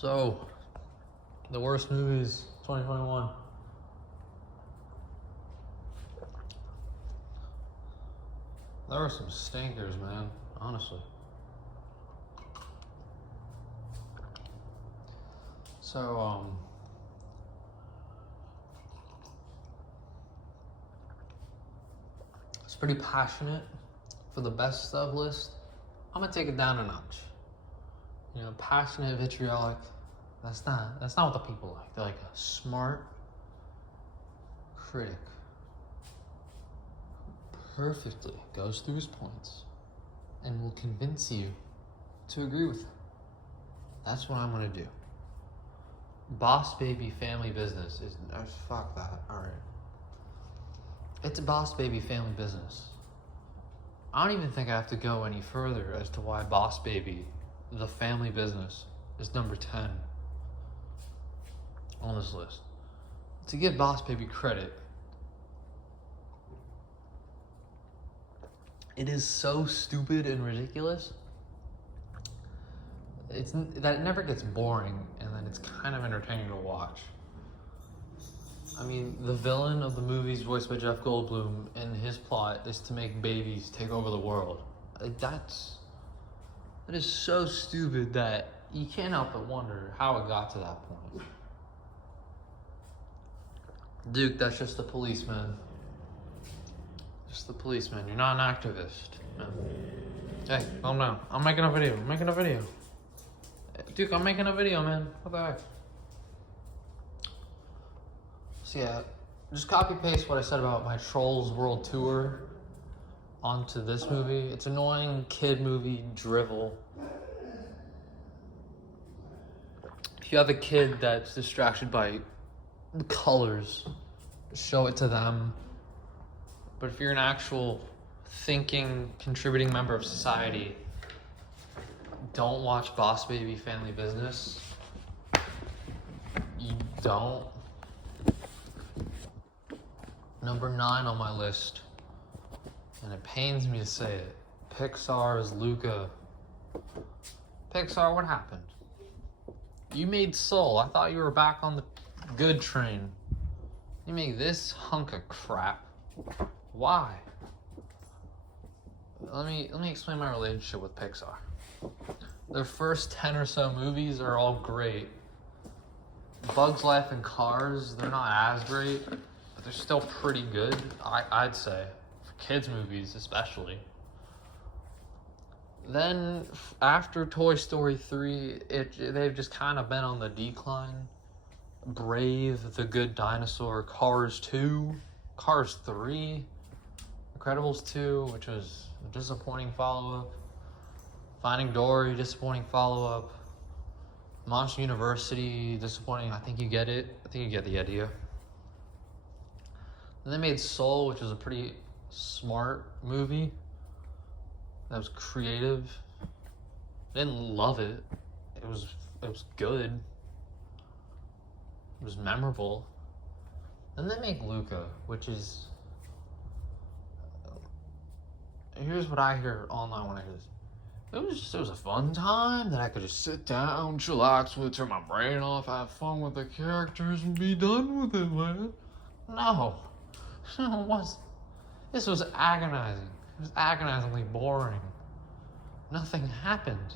So, the worst movies 2021. There were some stinkers, man, honestly. So, it's pretty passionate for the best of list. I'm gonna take it down a notch. You know, passionate, vitriolic. That's not what the people like. They're like a smart critic. Perfectly goes through his points and will convince you to agree with him. That's what I'm gonna do. Boss Baby Family Business is fuck that. Alright. It's a Boss Baby Family Business. I don't even think I have to go any further as to why Boss Baby, the family business, is number 10 on this list. To give Boss Baby credit, it is so stupid and ridiculous. It's that it never gets boring, and then it's kind of entertaining to watch. I mean, the villain of the movie is voiced by Jeff Goldblum, and his plot is to make babies take over the world. That is so stupid that you can't help but wonder how it got to that point. Duke, that's just a policeman. Just the policeman. You're not an activist. No. Hey, calm down. I'm making a video. Duke, I'm making a video, man. What the heck? So yeah, just copy paste what I said about my Trolls World Tour onto this movie. It's annoying kid movie drivel. If you have a kid that's distracted by the colors, show it to them. But if you're an actual thinking, contributing member of society, don't watch Boss Baby Family Business. You don't. Number 9 on my list, and it pains me to say it, Pixar's Luca. Pixar, what happened? You made Soul. I thought you were back on the good train. You make this hunk of crap. Why? Let me explain my relationship with Pixar. Their first 10 or so movies are all great. Bug's Life and Cars, they're not as great, but they're still pretty good, I'd say, for kids' movies especially. Then, after Toy Story 3, they've just kind of been on the decline. Brave, The Good Dinosaur, Cars 2, Cars 3, Incredibles 2, which was a disappointing follow-up. Finding Dory, disappointing follow-up. Monster University, disappointing. I think you get it. I think you get the idea. And they made Soul, which was a pretty smart movie. That was creative. I didn't love it. It was good. It was memorable. Then they make Luca, which is... Here's what I hear all night when I hear this. It was a fun time that I could just sit down, chillax with, turn my brain off, have fun with the characters, and be done with it, man. No, it wasn't. This was agonizing. It was agonizingly boring. Nothing happened.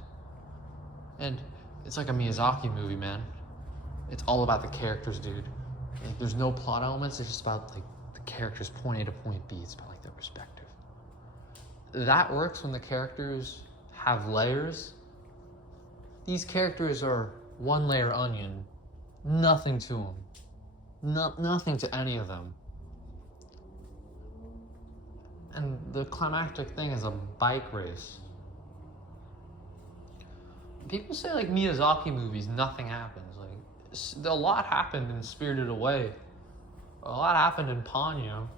And it's like a Miyazaki movie, man. It's all about the characters, dude. Like, there's no plot elements. It's just about like the characters' point A to point B. It's about like their perspective. That works when the characters have layers. These characters are one layer onion. Nothing to them. Nothing to any of them. And the climactic thing is a bike race. People say like Miyazaki movies, nothing happens. Like a lot happened in Spirited Away. A lot happened in Ponyo,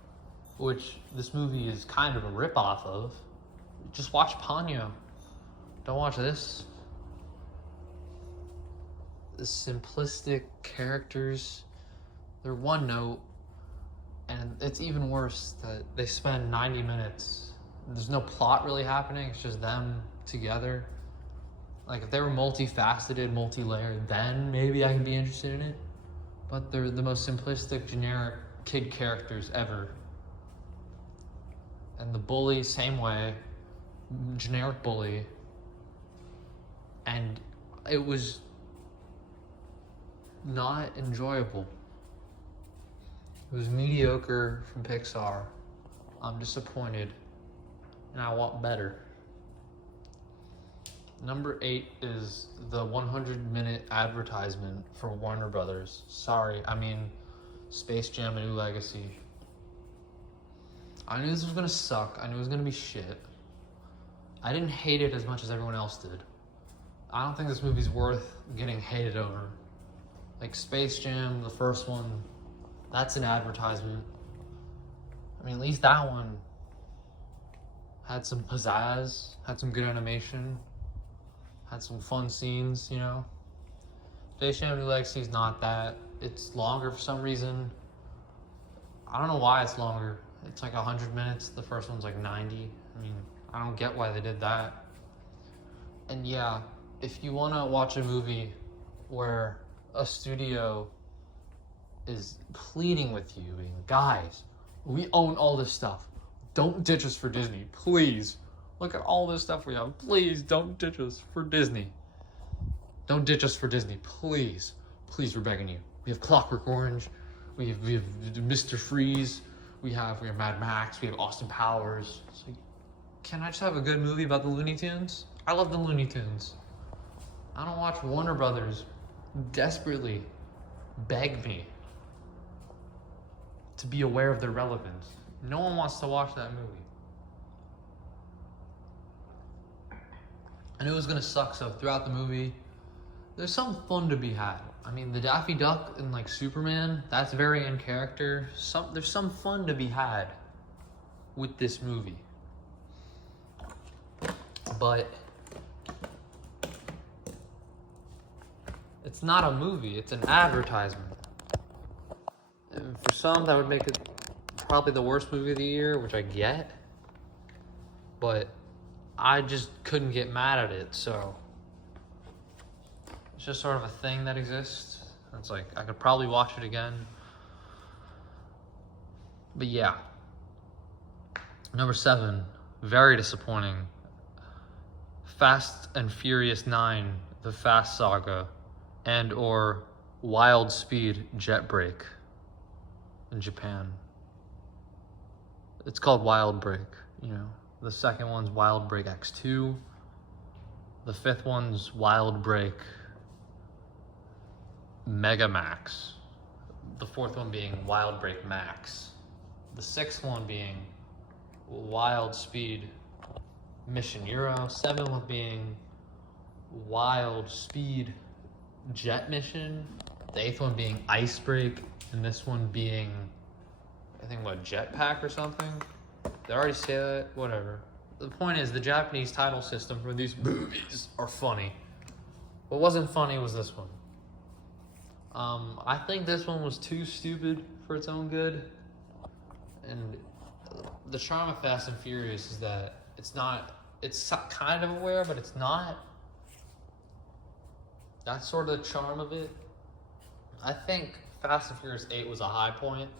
which this movie is kind of a ripoff of. Just watch Ponyo. Don't watch this. The simplistic characters, they're one note, and it's even worse that they spend 90 minutes. There's no plot really happening, it's just them together. Like, if they were multifaceted, multi-layered, then maybe I could be interested in it. But they're the most simplistic, generic kid characters ever. And the bully, same way. Generic bully. And it was not enjoyable. It was mediocre from Pixar. I'm disappointed. And I want better. Number 8 is the 100-minute advertisement for Warner Brothers. Sorry, I mean Space Jam: A New Legacy. I knew this was gonna suck. I knew it was gonna be shit. I didn't hate it as much as everyone else did. I don't think this movie's worth getting hated over. Like Space Jam, the first one, that's an advertisement. I mean, at least that one had some pizzazz, had some good animation, had some fun scenes, you know? Space Jam: New Legacy is not that. It's longer for some reason. I don't know why it's longer. It's like 100 minutes. The first one's like 90. I mean, I don't get why they did that. And yeah, if you want to watch a movie where a studio is pleading with you, and guys, we own all this stuff. Don't ditch us for Disney, please. Look at all this stuff we have. Please don't ditch us for Disney. Don't ditch us for Disney, please. Please, we're begging you. We have Clockwork Orange. We have Mr. Freeze. We have Mad Max. We have Austin Powers. So, can I just have a good movie about the Looney Tunes? I love the Looney Tunes. I don't watch Warner Brothers desperately beg me to be aware of their relevance. No one wants to watch that movie. I knew it was gonna suck, so throughout the movie, there's some fun to be had. I mean, the Daffy Duck and like Superman, that's very in character. There's some fun to be had with this movie. But it's not a movie, it's an advertisement. And for some, that would make it probably the worst movie of the year, which I get. But I just couldn't get mad at it, so it's just sort of a thing that exists. It's like, I could probably watch it again. But yeah. Number 7, very disappointing. Fast and Furious 9, The Fast Saga, and or Wild Speed Jet Break in Japan. It's called Wild Break, you know. The second one's Wild Break X2. The fifth one's Wild Break Mega Max. The fourth one being Wild Break Max. The sixth one being Wild Speed Mission Euro. Seventh one being Wild Speed Jet Mission. The eighth one being Ice Break. And this one being, I think, what, Jetpack or something? They already say that? Whatever. The point is, the Japanese title system for these movies are funny. What wasn't funny was this one. I think this one was too stupid for its own good. And the charm of Fast and Furious is that it's kind of aware, but it's not. That's sort of the charm of it. I think Fast and Furious 8 was a high point.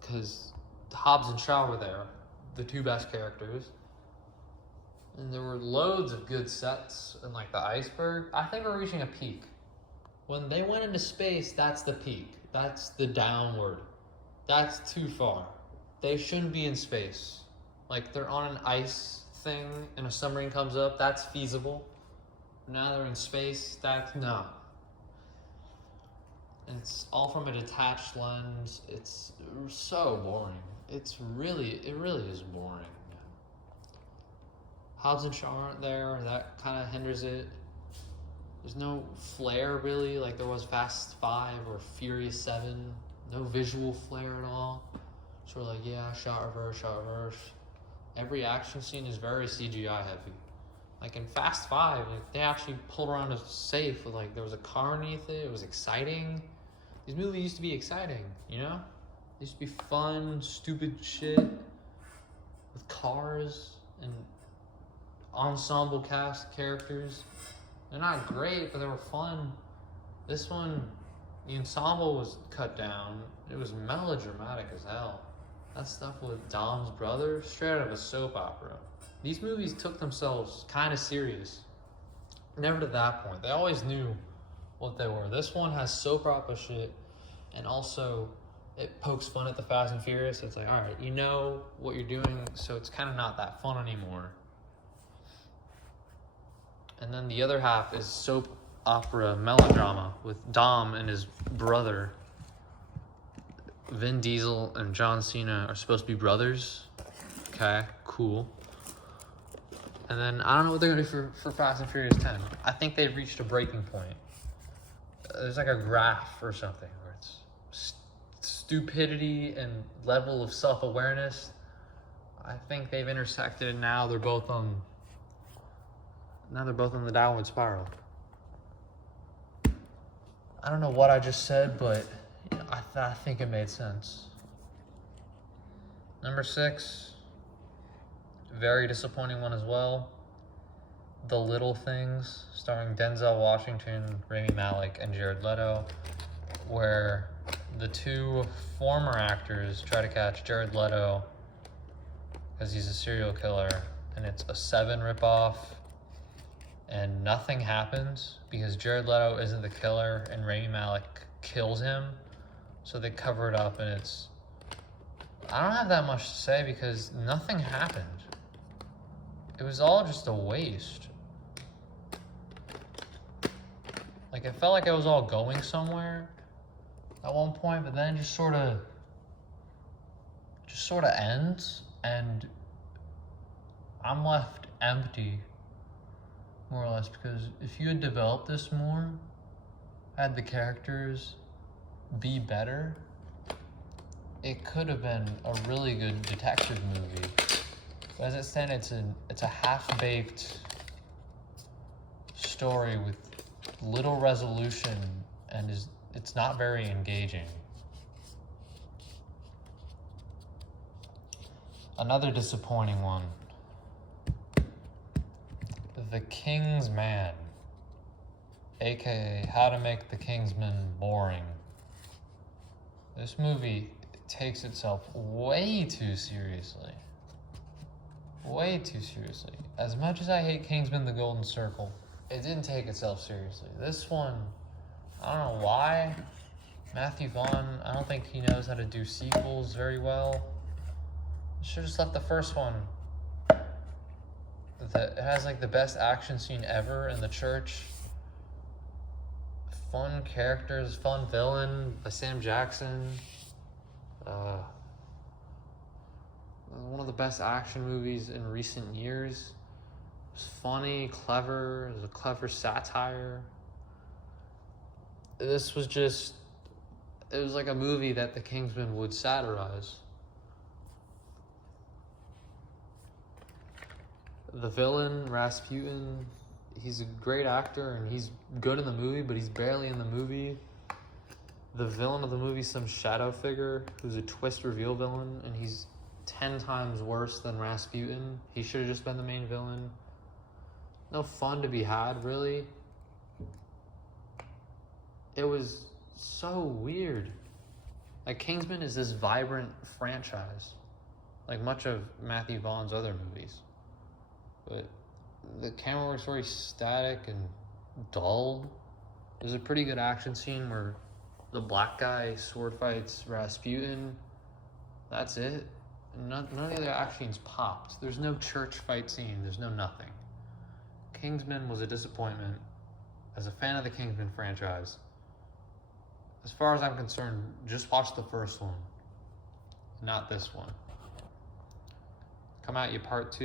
Because Hobbs and Shaw were there, the two best characters. And there were loads of good sets, and like the iceberg. I think we're reaching a peak. When they went into space, that's the peak. That's the downward. That's too far. They shouldn't be in space. Like, they're on an ice thing and a submarine comes up, that's feasible. Now they're in space, no. And it's all from a detached lens. It's so boring. It really is boring. Hobbs and Shaw aren't there, that kind of hinders it. There's no flair really, like there was Fast 5 or Furious 7. No visual flair at all. Sort of like, yeah, shot reverse. Every action scene is very CGI heavy. Like in Fast 5, like, they actually pulled around a safe with like, there was a car underneath it. It was exciting. These movies used to be exciting, you know? They used to be fun, stupid shit with cars and ensemble cast characters. They're not great, but they were fun. This one, the ensemble was cut down. It was melodramatic as hell. That stuff with Dom's brother, straight out of a soap opera. These movies took themselves kind of serious. Never to that point. They always knew what they were. This one has soap opera shit, and also it pokes fun at the Fast and Furious. It's like, all right, you know what you're doing, so it's kind of not that fun anymore. And then the other half is soap opera melodrama with Dom and his brother. Vin Diesel and John Cena are supposed to be brothers. Okay, cool. And then I don't know what they're gonna do for Fast and Furious 10. I think they've reached a breaking point. There's like a graph or something where it's stupidity and level of self-awareness. I think they've intersected, and now they're both on the downward spiral. I don't know what I just said, but I think it made sense. Number 6, very disappointing one as well. The Little Things, starring Denzel Washington, Rami Malek, and Jared Leto, where the two former actors try to catch Jared Leto because he's a serial killer, and it's a Seven ripoff, and nothing happens because Jared Leto isn't the killer and Rami Malek kills him, so they cover it up, and I don't have that much to say because nothing happened. It was all just a waste. Like, it felt like it was all going somewhere at one point, but then it just sort of ends, and I'm left empty, more or less, because if you had developed this more, had the characters be better, it could have been a really good detective movie. But as it stands, it's a half-baked story with little resolution, and it's not very engaging. Another disappointing one. The King's Man, aka How to Make the Kingsman Boring. This movie takes itself way too seriously. Way too seriously. As much as I hate Kingsman: The Golden Circle, it didn't take itself seriously. This one, I don't know why. Matthew Vaughn, I don't think he knows how to do sequels very well. Should have just left the first one. It has like the best action scene ever in the church. Fun characters, fun villain by Sam Jackson. One of the best action movies in recent years. It was funny, clever. It was a clever satire. It was like a movie that the Kingsman would satirize. The villain, Rasputin, he's a great actor and he's good in the movie, but he's barely in the movie. The villain of the movie is some shadow figure who's a twist reveal villain, and he's 10 times worse than Rasputin. He should have just been the main villain. No fun to be had, really. It was so weird. Like, Kingsman is this vibrant franchise, like much of Matthew Vaughn's other movies. But the camera work's very static and dull. There's a pretty good action scene where the black guy sword fights Rasputin. That's it. None of the other action scenes popped. There's no church fight scene. There's no nothing. Kingsman was a disappointment. As a fan of the Kingsman franchise, as far as I'm concerned, just watch the first one, not this one. Come at you part 2.